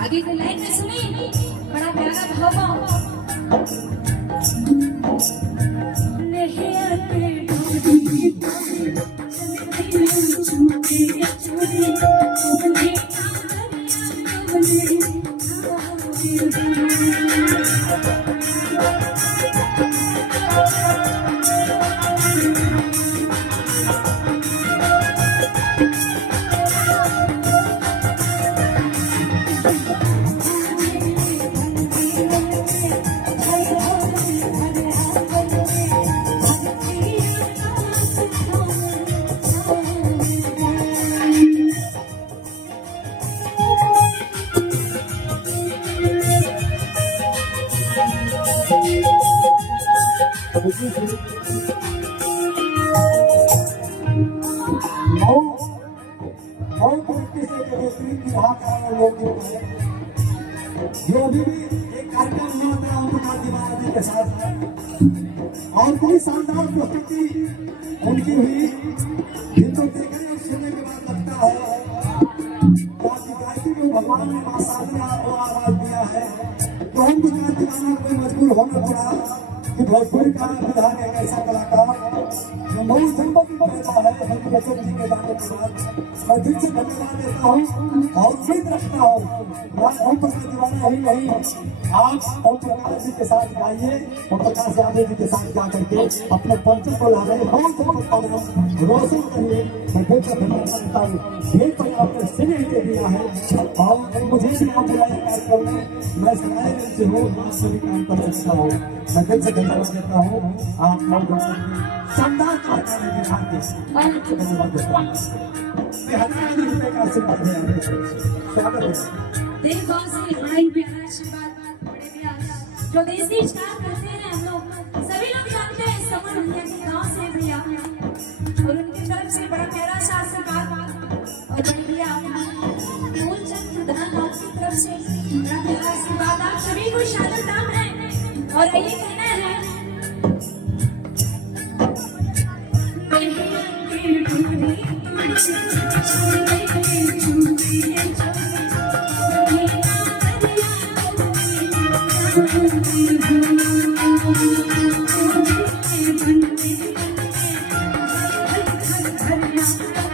आगे की लाइन में सुनी बड़ा प्यारा भाव नहीं आते जो अभी भी एक कार्यक्रम हुआ था उनका दीवाना जी के साथ और कोई शानदार प्रस्तुति उनकी हुई हिंदू देखने और सुनने के बाद लगता है गायकी में भगवान ने माशाअल्लाह को आवाज दिया है तो हम भी दीवाना कोई मजबूर होना पड़ा कि भोजपुरी का विधान एक ऐसा कलाकार जो बहुत संपत्ति पैदा है हरि बच्चन जी के गाने के बाद मैं दिल से धन्यवाद देता हूँ और उम्मीद रखता हूँ ओम प्रकाश दीवाना ही नहीं आप ओम प्रकाश जी के साथ गाइए ओम प्रकाश यादव जी के साथ गा करके अपने पंचम को ला रहे बहुत रोशन करिए मैं दिल से धन्यवाद देता हूँ ये पर आपने स्नेह दे दिया है और मुझे भी आप बुलाए कार्यक्रम में मैं समाज से हूँ आप सभी काम कर सकता हूँ मैं दिल से धन्यवाद देता हूँ आप लोग शानदार कार्यक्रम दिखाते धन्यवाद देता हूँ हजार रुपए का आशीर्वाद है स्वागत है दिल गाँव से बड़ा ही प्यारा आशीर्वाद बड़े प्यार जो देसी स्टार करते हैं हम लोग सभी लोग जानते हैं समर भैया के गाँव से भैया और उनकी तरफ से बड़ा प्यारा सा आशीर्वाद और बड़ी भैया मूलचंद प्रधान आपकी तरफ से बड़ा प्यारा आशीर्वाद आप सभी को शानदार नाम है और ये कहना है Thank you.